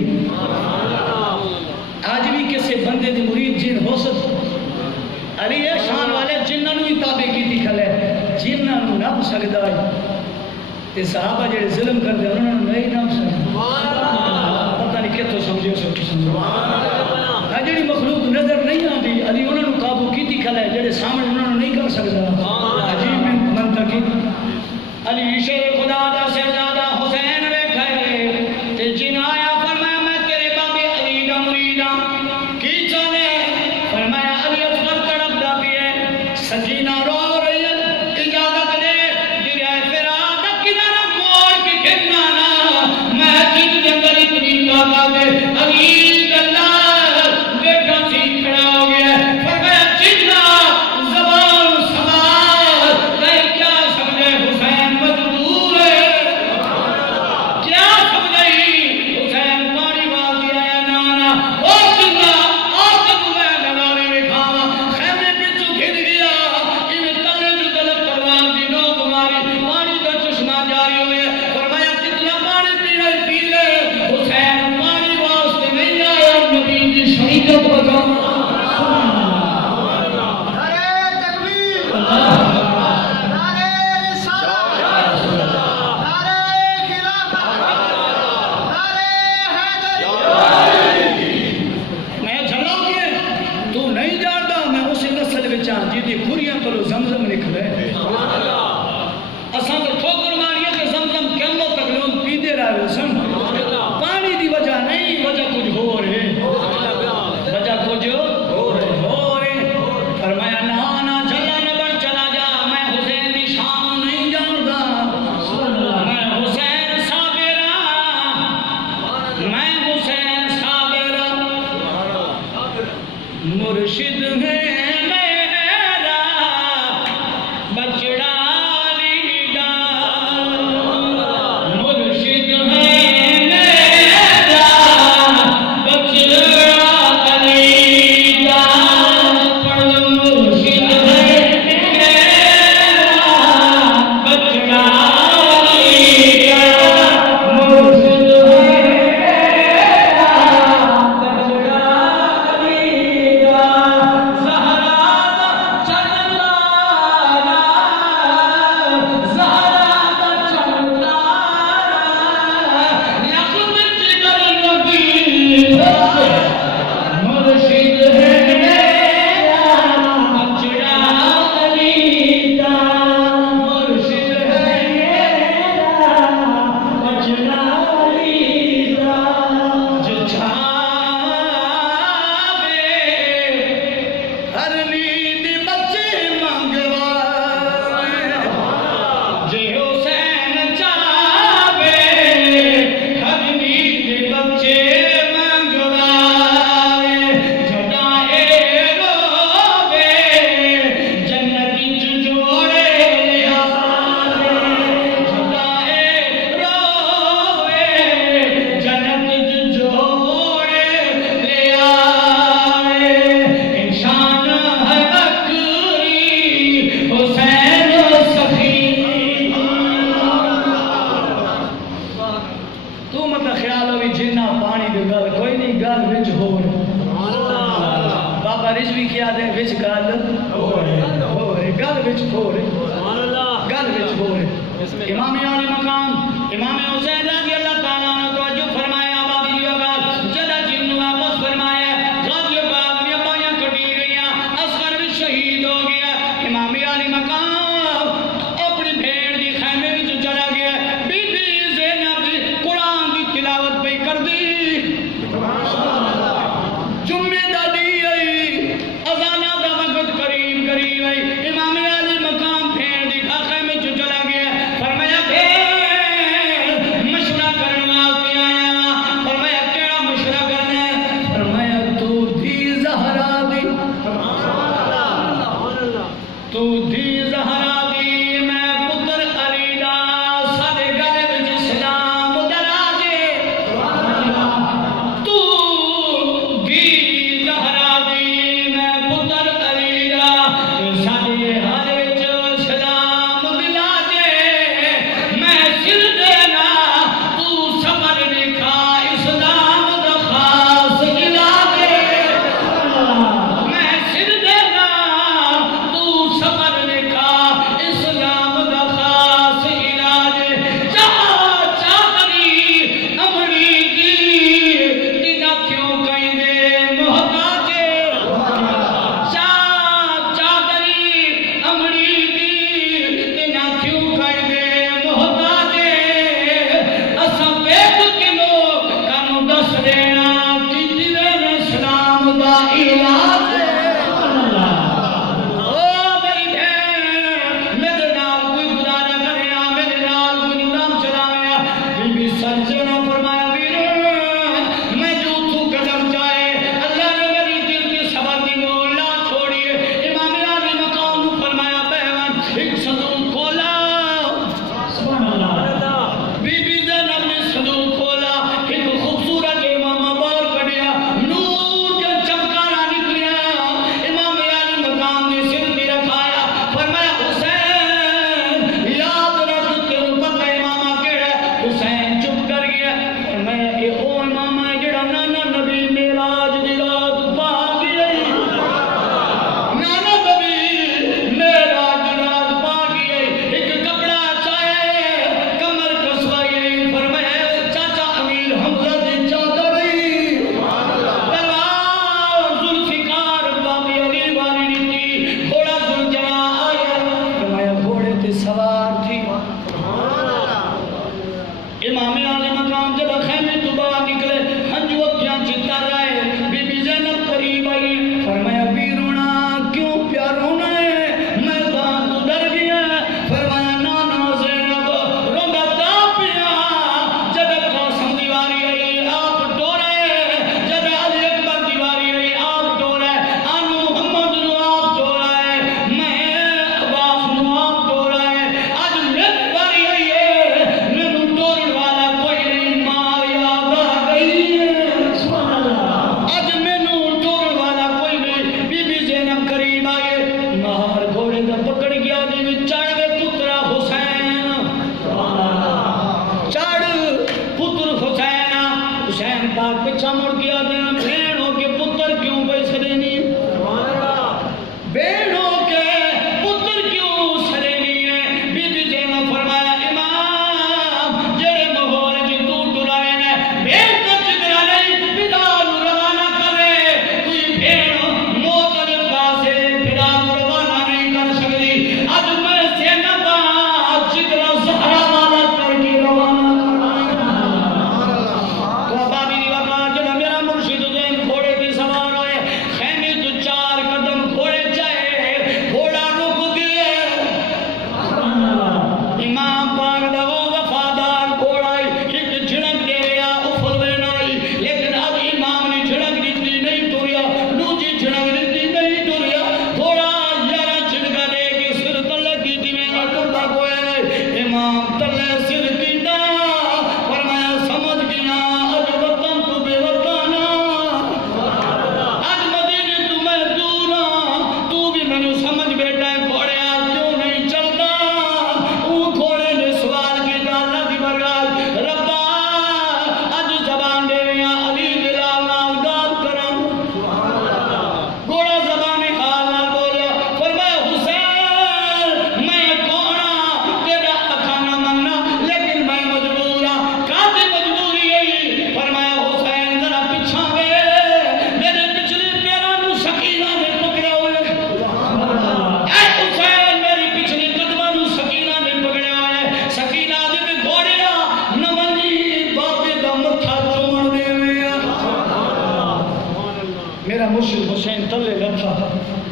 آج بھی کسی بندے دی مرید جن ہو سکتا علی ہے شان والے جنہاں نو ہی تابع کی دکھل ہے جنہاں نو نب سکتا ہے تے صحابہ جڑے ظلم کر دے انہوں نے نہیں نب سکتا پتہ نہیں کتوں سمجھے سو کی سمجھے جڑی مخلوق نظر نہیں آتی علی انہوں نے قابو کی دکھل ہے جڑے سامنے انہوں نے نہیں کر سکتا عجیب منطقی علی شیر خدا دا سے زیادہ حسین ویکھے تے جن آیا فرمایا میں تیرے باب علی دا مرید ہوں کی چاہے فرمایا علی اصغر تڑپ دا بھی ہے سکینہ رو رہی ہے اجازت دے دریائے فرات کنارہ موڑ کے گرنا نا میں جن کے اندر اتنی طاقت ہے علی اللہ بیٹا سی کھڑا ہو گیا فرمایا جتنا زبان سوال میں کیا سمجھے حسین مجبور ہے کیا سمجھئی حسین پانی بال دیا ہے نانا او جتنا آج میں نگاری میں کھاوا خیمے پچھو گھر گیا ان تلے جو دلت تلوار دی نو کماری پانی کا چشمہ جاری ہوئے فرمایا جتنا پانی پینے پی لے حسین پانی واسطے نہیں آیا نبی دی شریعت بچانا میں جھلا گیا تو نہیں جانتا میں اسی نسل بچاں جی دی پوریاں تو زمزم نکلے اساں تو ٹھوکر ماریے کہ زمزم قیامت تک لوگ پیتے رہے سن پانی دی وجہ نہیں وجہ کچھ ہو رہے وجہ کچھ ہو رہے فرمایا نہ جلا نہ بن چلا جا میں حسین دی شان نہیں جانتا میں حسین صابرہ میں حسین صابرہ مرشد ہے میرا بچڑا علی ڈال مرشد ہے میرا بچڑا علی ڈال پڑھ مرشد ہے میرا بچڑا علی ڈال مرشد ہے میرا بچڑا علی ڈال سہرا کی آدھے وچ گل ہو رہے گل وچ ہو رہے گل وچ ہو رہے امام علی مقام امام حسین رضی اللہ تعالیٰ عنہ توجہ فرمایا بابی جی وقت جدہ جنو واپس فرمایا غازی پاک میں بائیاں کٹی گئیاں اصغر بھی شہید ہو گیا امام علی مقام اپنی بھیڑ دی خیمے بھی چلا گیا بی بی زینب قرآن دی تلاوت پہ کر دی جمعہ دا دی آئی اذانہ دا وقت قریب قریب آئی امام علی مقام بھیڑ دی خیمے میں چلا گیا فرمایا بھیڑ مشورہ کرنے آتی آیا فرمایا کیڑا مشورہ کرنا ہے فرمایا تو دی زہرا دی تو دی زہرا دی میں پتر علی دا سادے گلے وچ سلام دراجے تو دی زہرا دی میں پتر علی دا سادے ہر وچ سلام دلاجے میں سر دینا تو صبر لکھا اسلام دا خاص علاجے میں سر دینا تو صبر لکھا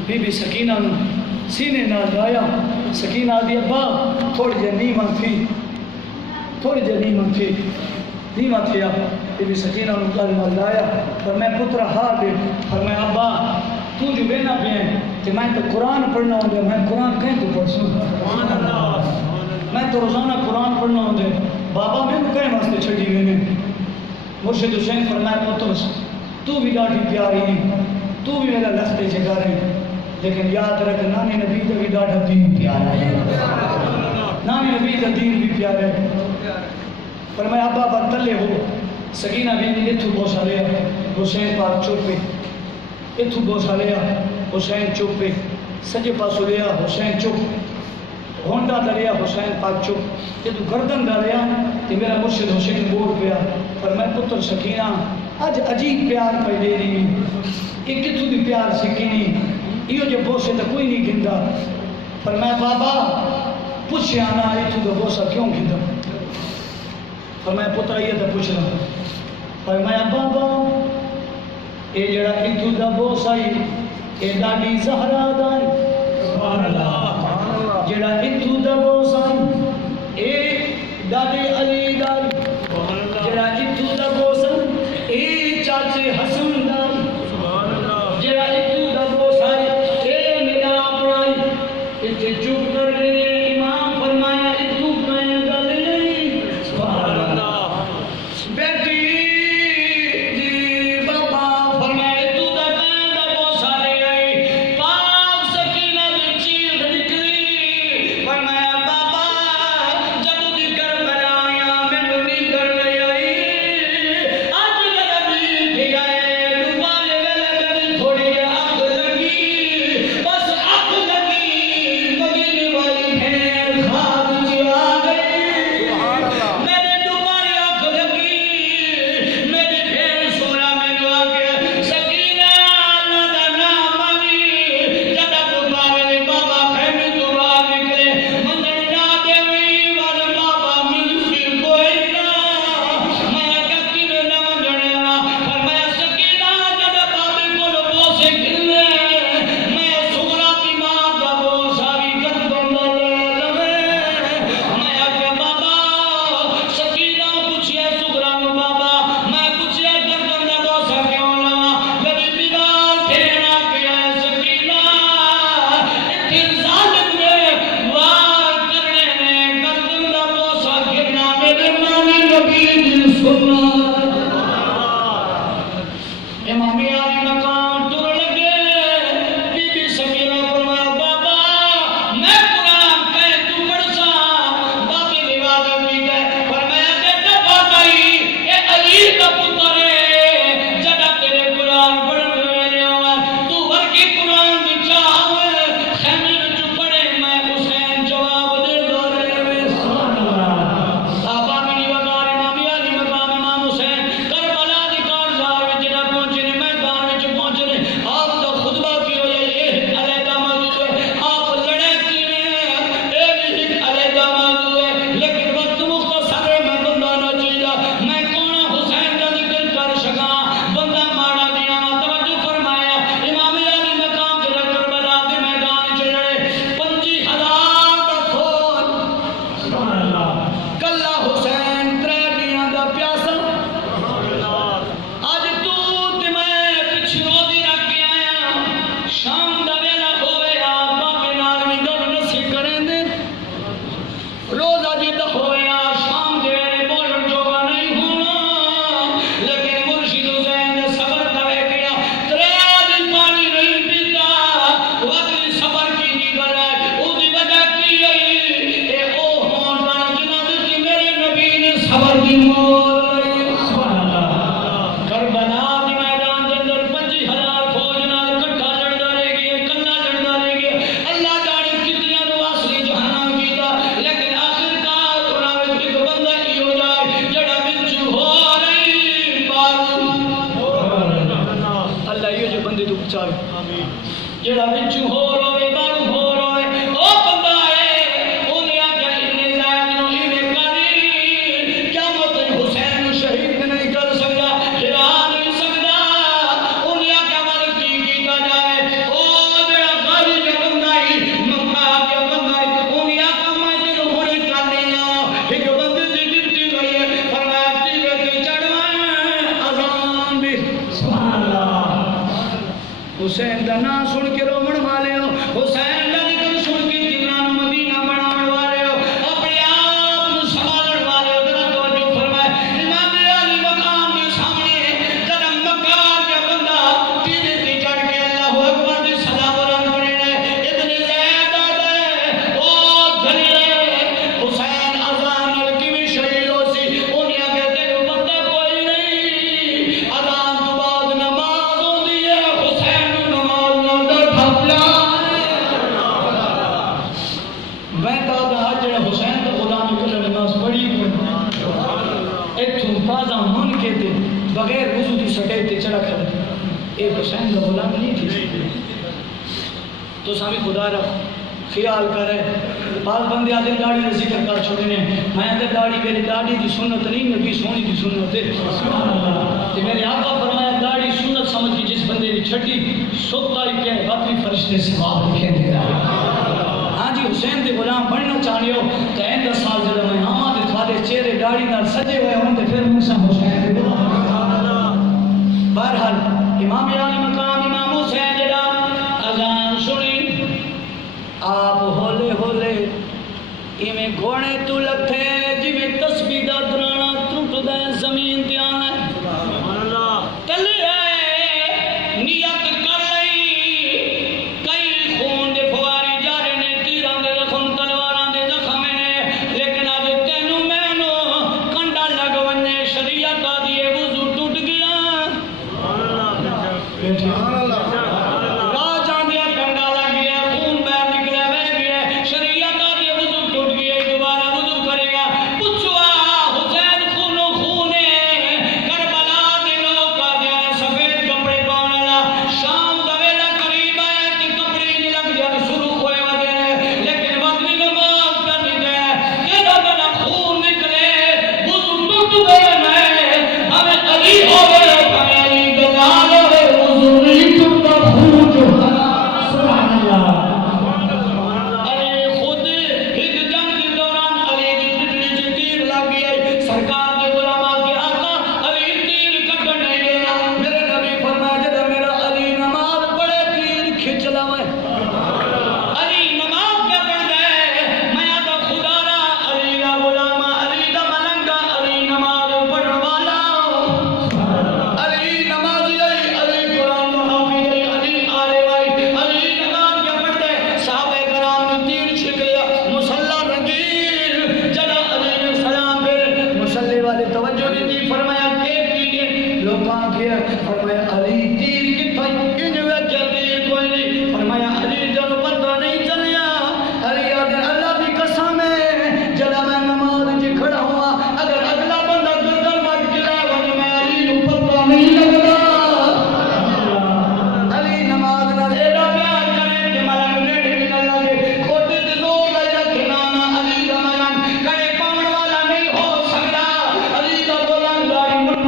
بی بی سکینہ نو سینے نال لایا. سکینہ دی ابا تھوڑی جی نیماں تھی نیماں تھیا. بی بی سکینہ نو گل نال لایا پر میں پترا ہار دے پر میں ابا تو جو بینا پہ کہ میں تو قرآن پڑھنا ہوں دے. میں قرآن کہیں تو پڑھ سوں میں تو روزانہ قرآن پڑھنا ہوں دے. بابا میں نے کہیں واسطے چھڑی گئے. مرشد حسین فرمایا پتر تو بھی ڈاڑھی پیاری نہیں تو بھی میرا لختے جگہ رہے لیکن یاد رکھ نانی نبی کا بھی ڈاڑھا دین پیارا ہے. نانی نبی کا دین بھی پیارا ہے. فرمایا ابا برتلے ہو. سکینہ بی نے اتھو بوسا لیا. حسین پاک چوپے اتھو بوسا لیا. حسین چوپے سجے پاسو لیا. حسین چپ ہونڈا دریا. حسین پاک چپ یہ تو گردن دریا کہ میرا مرشد حسین بوڑ پیا. پر میں پتر سکینہ آج عجیب پیار پہ دے رہی یہ کتھو دی پیار سکینی یہ جو بوسے تو کوئی نہیں گھندا. پر میں بابا پوچھ آنا اتھو دا بوسا کیوں گھندا. پر میں پتر یہ تو پوچھ رہا. پر میں بابا یہ جڑا اتھو دا بوسا یہ ڈاڈی زہرا دائی جڑا اتھو دا بوسا یہ ڈاڈی علی دائی جڑا اتھو دا بوسا یہ چاچے حسن دائی جڑا اتھو دا بوسا یہ میرا اپنائی اتھے چپ کر رہے امام فرمایا اتھو کہیں گل نہیں. بیٹی جی بابا فرمایا اتھو دا کہیں دا بوسا لے آئی. پاک سکینہ دی چیخ نکلی. فرمایا بابا جب دی کربلا آیا میں نبی کر لے آئی. آج نبی بھی آئے دوبارے گلے میں تھوڑی آگ لگی. بس آگ لگی مدینے والی بھین خواب چ آ گئی. میرے دوبارے آگ لگی میری بھین سونا میں جو آ گیا سکینہ اللہ دا نام آئی. جب دوبارے بابا خیمے تو باہر نکلے مندر نہ دے ہوئی والے بابا مل سی کوئی نہ. میں کہتی میں نہ منجنے نا پر میں سکینہ جب بابے کو بوسے گھلے میں سغرا دی ماں دا بوسا بھی گردن لے لوے. میں آگے بابا سکینہ پوچھئے سغرا نو بابا میں پوچھئے گردن دا بوسا کیوں لوا. میری دیوار پھیرنا کیا ہے سکینہ اتھے ظالم نے وار کرنے نے گردن دا بوسا گرنا میرے نانی نبی دی سنت. امام علی مقام تر لگے. بی بی سکینہ فرمایا بابا میں قرآن کہے تو پڑھسا. بابی روایت کی گئے فرمایا بیٹا بابائی اے علی دا پتر ہے جڑا تیرے قرآن پڑھنے ویلے آوے تو ورگی قرآن دی چاہ خیمے وچ پڑھے. میں حسین جواب دے دو رہے میں صحابہ میری وقار امام علی مقام امام حسین کربلا دی کارزار وچ جڑا پہنچے نے میدان وچ پہنچے نے. آپ دا خطبہ کی ہویا یہ علیحدہ موضوع ہے. آپ لڑے کیویں اے بھی ایک علیحدہ موضوع ہے لیکن وقت مختصر ہے. میں بندہ نہ چاہیدا میں کون حسین دا ذکر کر سکاں بندہ ماڑا دیا. توجہ فرمایا امام علی مقام جڑا کربلا دے میدان وچ لڑے 25,000 دا فوج کلا حسین 3 دیاں دا پیاسا. اج تو تے میں پچھے روزی رکھ کے آیا شام دا ویلا ہوئے آپ بابے نال بھی گل نسی کریں دے. روزہ جدہ ہوئے شام دے ویلے بولن جوگا نہیں ہونا لیکن مرشد حسین نے صبر کرے گیا. 3 دن پانی نہیں پیتا وقتی صبر کی دی بلائے او دی وجہ کی ہے اے او ہون پر جنہ دیتی میرے نبی نے صبر دی مول لئی. کربلا دی میدان دے اندر 25,000 فوج نال کٹھا لڑدا رہ گیا کلا لڑدا رہ گیا. اللہ جانے کتنیاں نو واصلی جہنم کیتا لیکن آخرکار انہاں وچ ایک بندہ ہی ہو جائے جڑا وچ ہو رہی بات. اللہ یہ جو بندے تو بچاوے جڑا وچ ہو روے بار ہو روے او بندہ ہے انہیں آکھیا اتنے زائد نو ایویں کری قیامت حسین نو شہید نہیں کر سکدا ہرا نہیں سکدا. انہیں آکھیا مر کی کیتا جائے او حسین دا نام سن کے رومن والے ہو حسین دا ذکر سن کے جنان مدینہ بنانے والے ہو اپنے آپ سنبھالنے والے ہو ذرا توجہ فرمائے امام علی مقام کے سامنے جب مکار کا بندہ تیرے سے چڑھ کے اللہ اکبر دی صدا بلند کرے ابن زید آدھے او دھلیے حسین اذان کی بھی شہید ہو سی انہیں کہتے ہیں پتہ کوئی نہیں اذان تو بعد نماز ہوتی ہے حسین نماز نہ ڈھپلا میں کہا تھا جڑا حسین کا خدا نے کل نماز پڑھی ایک تھو پازا من کے تے بغیر وضو دی سٹے تے چڑھا کھڑا ایک حسین کا غلام نہیں تھی تو سامی خدا رہا خیال کرے بعض بندے آدھے داڑھی کا ذکر کر چھوڑنے میں آدھے داڑھی میری داڑھی دی سنت نہیں نبی سونی دی سنت ہے کہ میرے آقا فرمایا داڑھی سنت سمجھ کی جس بندے نے چھٹی سوتا ہی کیا باقی فرشتے ثواب لکھے دے رہا ہاں جی حسین دے غلام بننا چاہنے ہو تو این 10 سال جب میں آماں دے تھوڑے چہرے داڑھی نال سجے ہوئے ہوں تو پھر موسیٰ حسین دے بہرحال امام علی مقام امام حسین جڑا اذان سنی آپ ہولے ہولے ایمیں گھوڑے تو لکھے جویں تسبیح دا درانا ٹوٹ دے زمین تے آنا کلے آئے نیت کر لئی کئی خون دے فواری جا رہے نے تیراں دے زخم تلواراں دے زخم نے لیکن اج تینوں مینوں کنڈا لگ ونے شریعت دی وضو ٹوٹ گیا سبحان اللہ